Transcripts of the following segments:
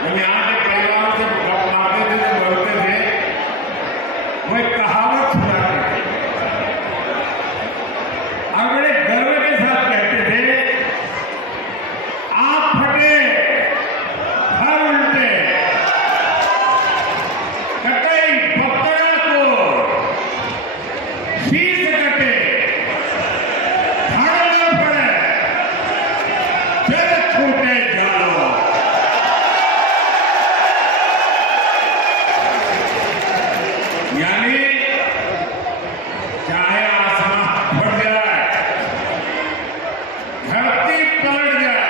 जब यहाँ के परिवारों से मारते थे तो बोलते थे, वो एक कहावत सुनाते थे और बड़े गर्व के साथ कहते थे, आप फटे घर उल्टे, कटई बकरा को शीश कटे, धड़ न पड़े, जल छूटे जालो। यानी चाहे आसमान फट जाए, धरती पलट जाए,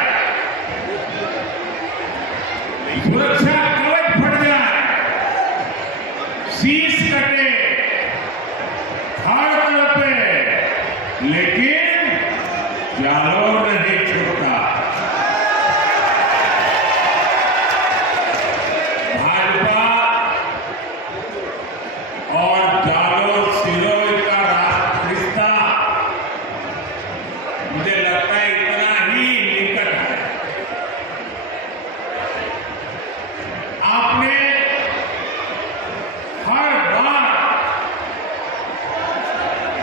सुरक्षा कवच फट जाए, शीश कटे, हाड़ तड़पे, लेकिन जालोर नहीं छूटता। भाजपा और जालोर सिरोही का रिश्ता मुझे लगता है इतना ही निकट है। आपने हर बार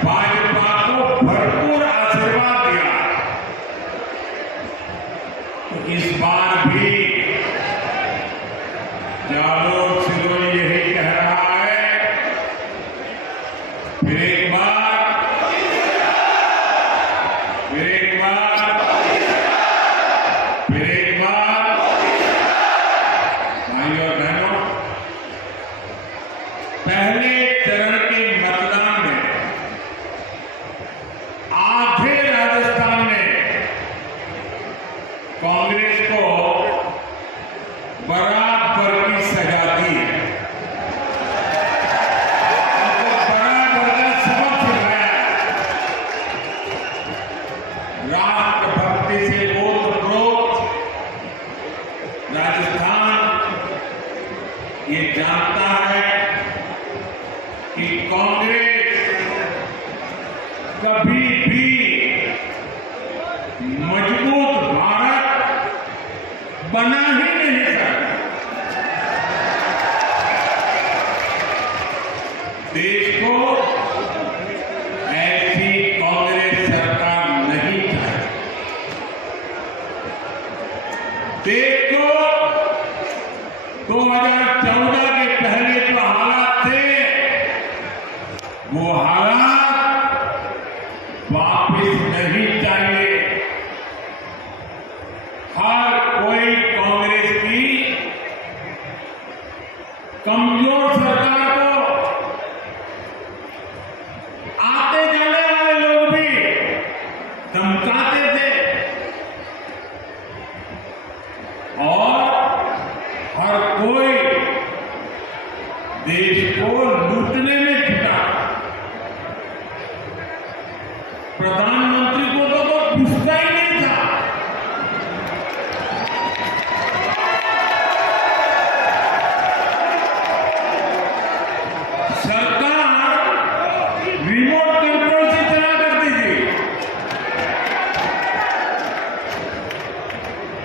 भाजपा को भरपूर आशीर्वाद दिया, तो इस बार भी जालोर सिरोही यही कह रहा है, फिर एक बार, फिर एक बार, फिर एक बार। भाइयों और बहनों, पहले चरण के मतदान में आधे राजस्थान में कांग्रेस को बराबर की सजा दी है, उनको बराबर का सबक सिखाया। राष्ट्रभक्ति से ओतप्रोत राजस्थान ये जानता है कि कांग्रेस कभी भी मजबूत भारत बना ही नहीं सकता। देश को ऐसी कांग्रेस सरकार नहीं चाहिए। देश को 2014 के पहले जो हालात थे, वो हालात वापिस नहीं चाहिए। हर कोई कांग्रेस की कमजोर सरकार को, आते जाने वाले लोग भी धमकाते थे और हर कोई देश को लूटने में जुटा। प्रधानमंत्री को तो पूछता ही नहीं था। सरकार रिमोट कंट्रोल से चला करती थी।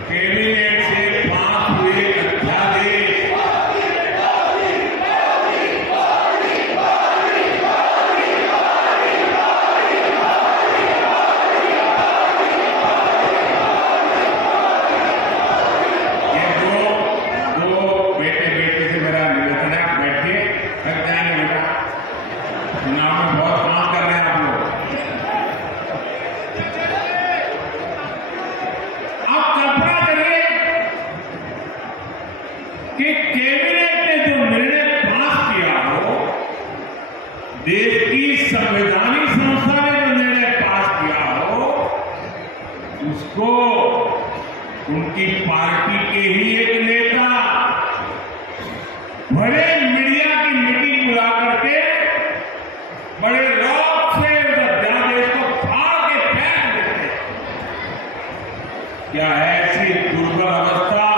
कैबिनेट से पास हुए अध्यादेश चुनाव में बहुत काम कर रहे हैं आप लोग। आप कल्पना करिए कि कैबिनेट ने जो निर्णय पास किया हो, देश की संवैधानिक संस्था ने जो निर्णय पास किया हो, उसको उनकी पार्टी के ही एक नेता बड़े मीडिया की मीटिंग बुला करके बड़े रौब से उस अध्यादेश को फाड़ के फेंक देते। क्या ऐसी दुर्बल अवस्था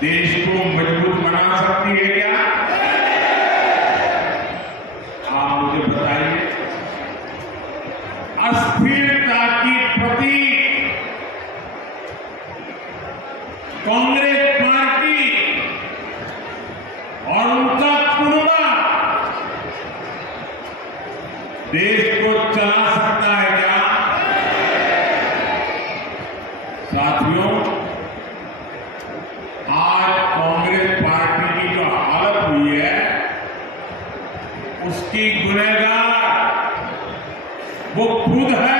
देश को मजबूत बना सकती है क्या? आप मुझे बताइए। अस्थिरता की प्रतीक कांग्रेस पार्टी और उनका कुनबा देश को चला सकता है क्या? साथियों, आज कांग्रेस पार्टी की जो हालत हुई है उसकी गुनहगार वो खुद है।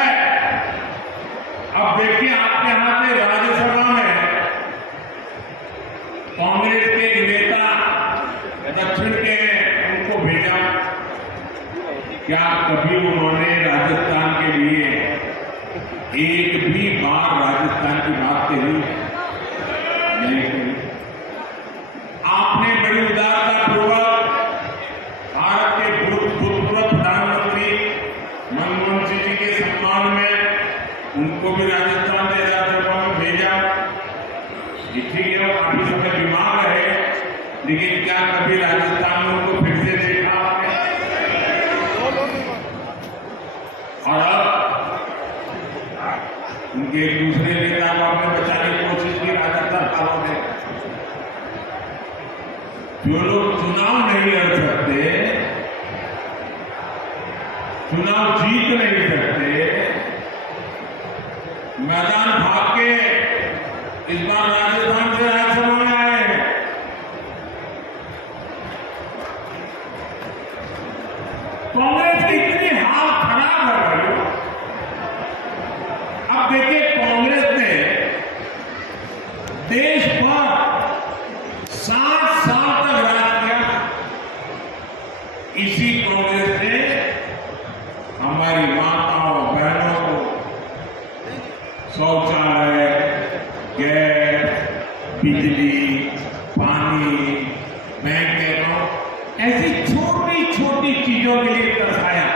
अब देखिए, आपके हाथ में राज्यसभा में कांग्रेस के नेता दक्षिण के उनको भेजा, क्या कभी उन्होंने राजस्थान के लिए एक भी बार राजस्थान की बात कही? नहीं कही। आपने बड़ी उदारतापूर्वक भारत के भूतपूर्व प्रधानमंत्री मनमोहन सिंह जी के सम्मान में उनको भी राजस्थान में राज्यसभा में भेजा। ठीक है, वो काफी समय बीमार रहे, लेकिन क्या कभी राजस्थान में उनको फिर से देखा आपने? और अब उनके एक दूसरे नेता को आपने बचाने की कोशिश की राजस्थान वालों ने। जो लोग चुनाव नहीं लड़ सकते, चुनाव जीत नहीं सकते, मैदान भाग के इस बार राजस्थान से राज्यसभा में आए हैं। कांग्रेस की इतनी हाल खराब हो गई। अब देखिए, कांग्रेस ने देश पर 60 साल तक राज किया। इसी कांग्रेस ने हमारी माताओं बहनों को शौचालय, गैस, बिजली, पानी, बैंक अकाउंट, ऐसी छोटी छोटी चीजों के लिए तरसाया।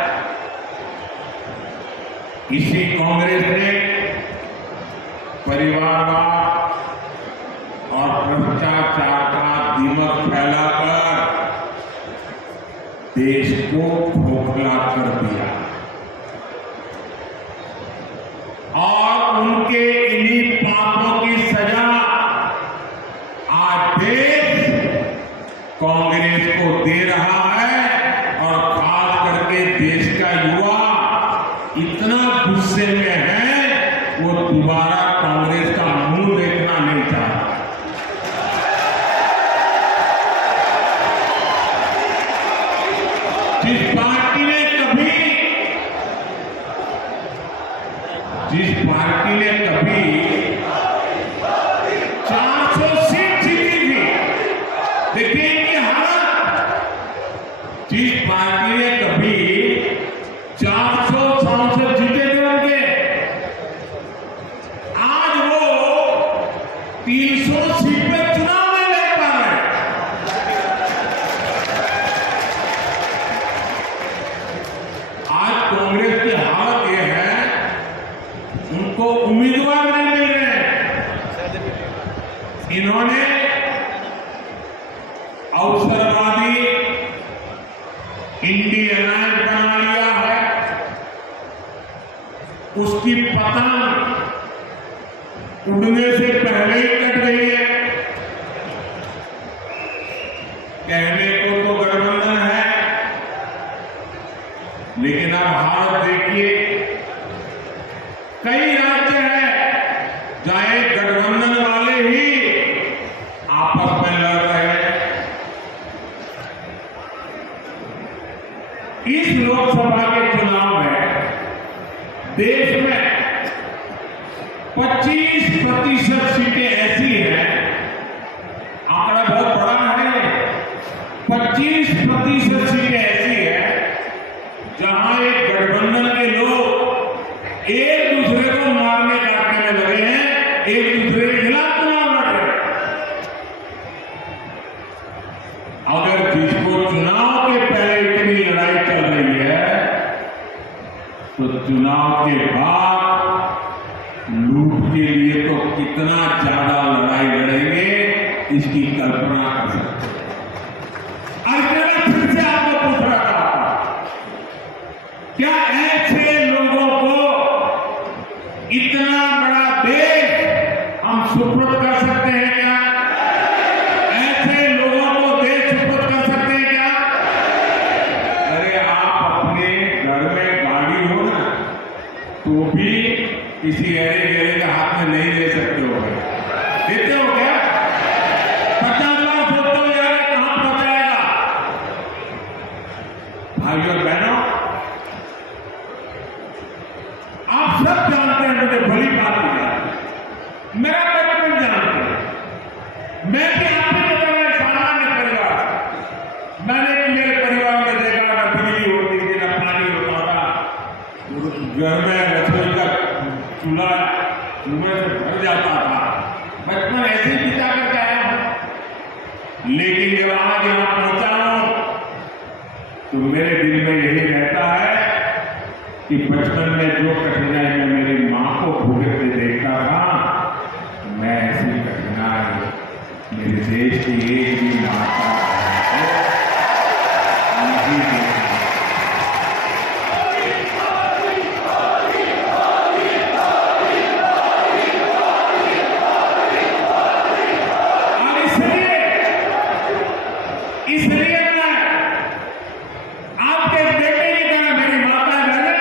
इसी कांग्रेस ने परिवारवाद और भ्रष्टाचार का दीमक फैलाकर देश को खोखला कर दिया। और उनके इन्हीं पापों की सजा आज देश कांग्रेस को दे रहा है। और खास करके देश का युवा इतना गुस्से में है, वो दोबारा कांग्रेस का मुंह देखना नहीं चाहता। जिस पार्टी ने कभी 400 सीट जीती थी, देखिए इनकी हालत। जिस पार्टी ने कभी 400 सांसद जीते थे उनके, आज वो 300 सीट पे चुनाव नहीं लड़ पा रहे। आज कांग्रेस की हालत यह है, उनको उम्मीदवार नहीं मिल रहे। इन्होंने अवसरवादी इंडिया अलायंस बना लिया है। उसकी पतंग उड़ने से पहले ही कट गई है। कहने को तो गठबंधन है, लेकिन अब हालत देखिए, कई राज्य हैं जहां एक गठबंधन वाले ही आपस में लड़ रहे हैं। इस लोकसभा के चुनाव में देश में 25% सीटें ऐसी हैं, आंकड़ा बहुत बड़ा है, 25% सीटें ऐसी है जहां एक गठबंधन के लोग एक दूसरे को मारने काटने में लगे हैं, एक दूसरे के खिलाफ चुनाव लड़ रहे हैं। अगर जिसको चुनाव के पहले इतनी लड़ाई चल रही है, तो चुनाव के बाद लूट के लिए तो कितना ज्यादा लड़ाई लड़ेंगे, इसकी कल्पना कर सकते हैं। आज मैं फिर से आपको पूछ रहा था, क्या ऐसे लोगों को इतना बड़ा देश हम सुपुर्द कर सकते हैं क्या? मैं भी आपकी तरह सामान्य परिवार, मैंने भी मेरे परिवार में देखा न बिजली होती थी न पानी होता था, घर में रसोई का चूल्हा धुएं से भर जाता था। बचपन ऐसे ही बिता करके आया हूं, लेकिन जब आज यहां पहुंचा हूं तो मेरे दिल में यही रहता है कि बचपन में जो कठिनाई में मेरी मां को भुगतते देखता था, मैं ऐसी कठिनाई मेरे देश की एक भी माता नहीं देखी। इसलिए मैं आपके बेटे की तरह, मेरी माता बहने,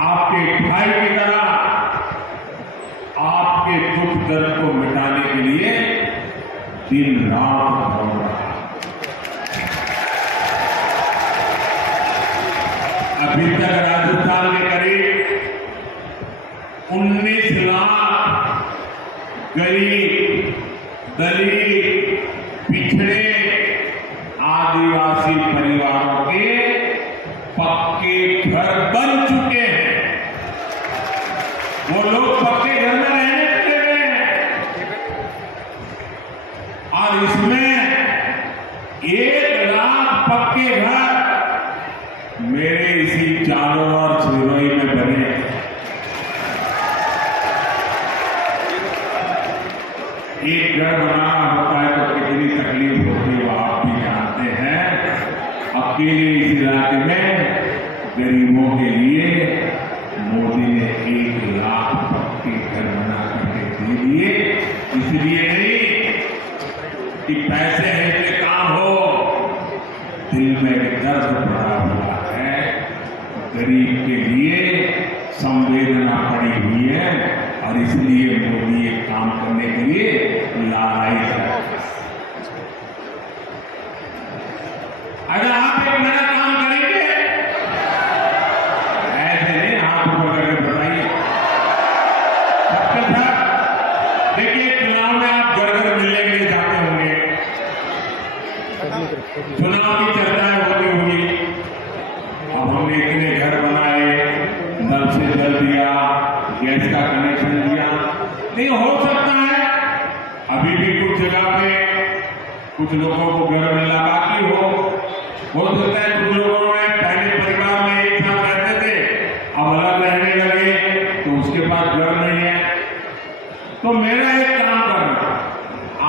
आपके भाई की तरह आपके दुख दर्द को मिटाने के लिए दिन रात दौड़ रहा। अभी तक राजस्थान के करीब 19 लाख गरीब, दलित, पिछड़े आदिवासी परिवारों के पक्के घर बन चुके हैं। वो लोग पक्के घर में रहने चले गए हैं और इसमें 1 लाख पक्के घर मेरे इसी चारों और सिरोही में बने। एक घर बनाना होता है तो कितनी तकलीफ होती है वो आप भी जानते हैं। अकेले इस इलाके में गरीबों के लिए मोदी ने 1 लाख पक्के घर बना करके दे दिए। इसलिए नहीं कि पैसे है कि काम हो, दिल में दर्द पड़ा हुआ है, गरीब के लिए संवेदना पड़ी हुई है और इसलिए मोदी ये काम करने के लिए लालायित है। अगर आप एक नया काम करेंगे, ऐसे नहीं हाथ ऊपर करके बताइए सबके साथ। देखिए, चुनाव में आप घर घर मिलने के लिए जाते होंगे, चुनाव की चर्चाएं होती होंगी। अब हमने इतने घर बनाए, नल से जल दिया, गैस का कनेक्शन दिया। नहीं, हो सकता है अभी भी कुछ जगह पे कुछ लोगों को घर मिलना बाकी हो सकता है कुछ लोगों में पहले परिवार में एक साथ रहते थे, अब अलग रहने लगे तो उसके पास घर नहीं है। तो मेरा एक काम करना,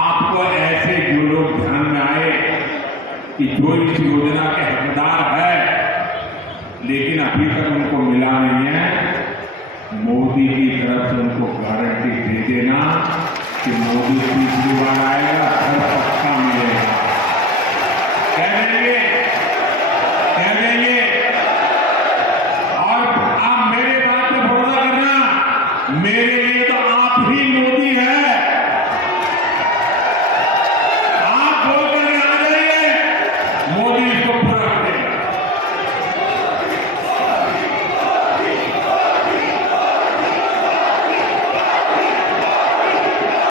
आपको ऐसे जो लोग ध्यान में आए कि जो इस योजना के हकदार है लेकिन अभी तक उनको मिला नहीं है, मोदी की तरफ से उनको गारंटी दे देना कि मोदी तीसरी बार आएगा, हर पक्का मिलेगा। कह देंगे